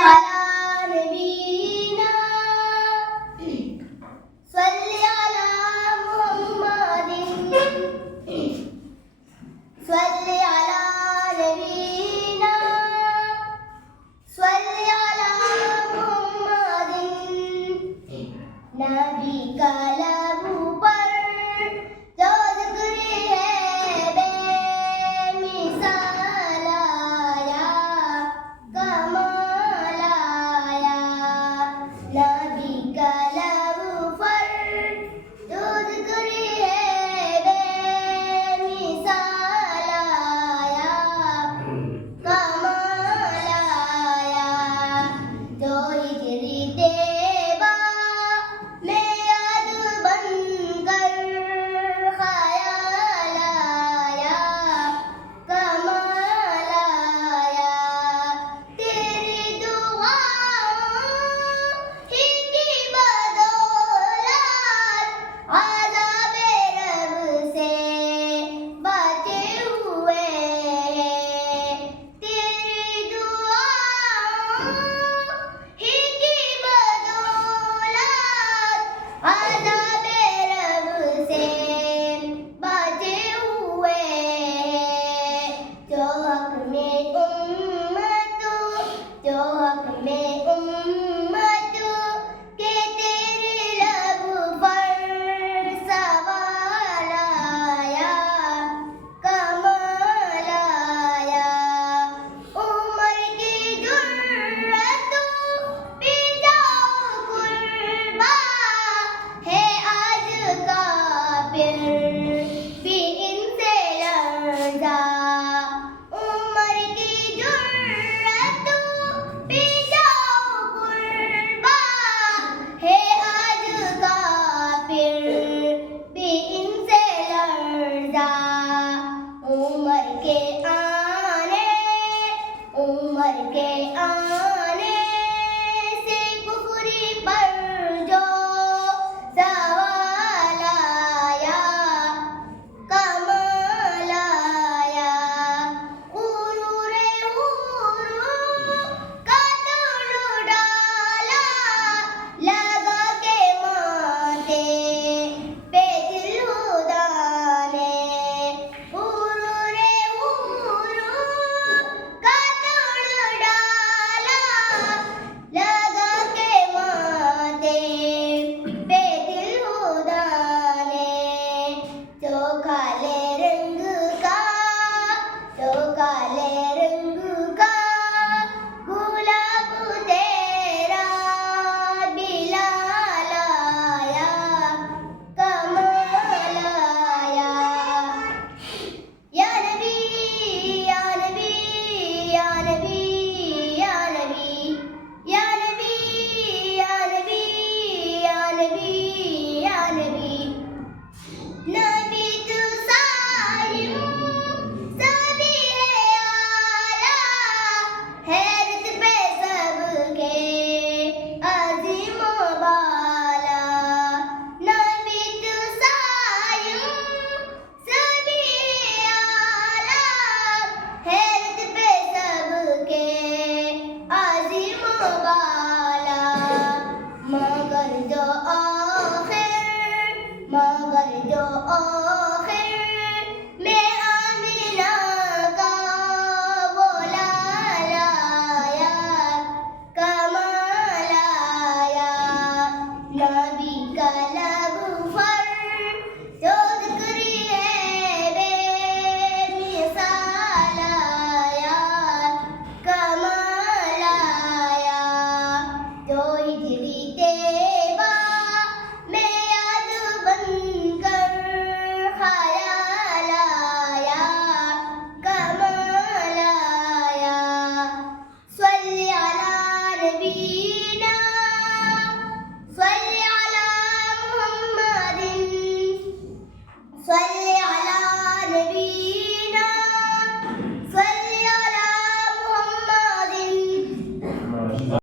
على نبينا صل على محمد صل على نبينا صل على محمد نبی کا لب پر جو ذکر ہے بے مثال آیا کمال آیا نبی کا لب پر جو ذکر ہے بے مثال آیا کمال آیا جو ہجری طیبہ میں یاد بن کر خیال آیا کمال آیا تیری دعاؤں ہی کی بدولت عذاب رب سے بچے ہوئے ہیں تیری دعاؤں ہی کی بدولت عذاب رب سے بچے ہوئے ہیں جو حق میں امت کہ تیرے لب پر سوال آیا کمال آیا عمر کی جرت پہ جاؤ قربا ہے آج کافر بھی ان سے لرزا عمر کی جرت پہ جاؤ قربا ہے آج کافر بھی ان سے لرزا عمر کے آنے سے کفری پر جو زوال آیا کمال آیا غرور کا توڑ ڈالا لگا کے ماتھے پہ دل خدا نے غرور کا توڑ ڈالا لگا کے ماتھے پہ دل خدا نے جو کالے رنگ کا گلاب تیرا بلال آیا کمال آیا یا نبی یا نبی یا نبی یا نبی یا نبی یا نبی یا نبی یا نبی نبی تو سائم سبھی ہے آلہ حیرت پہ سب کے عظیم و بالا نبی تو سائم سبھی ہے آلہ حیرت پہ سب کے عظیم و بالا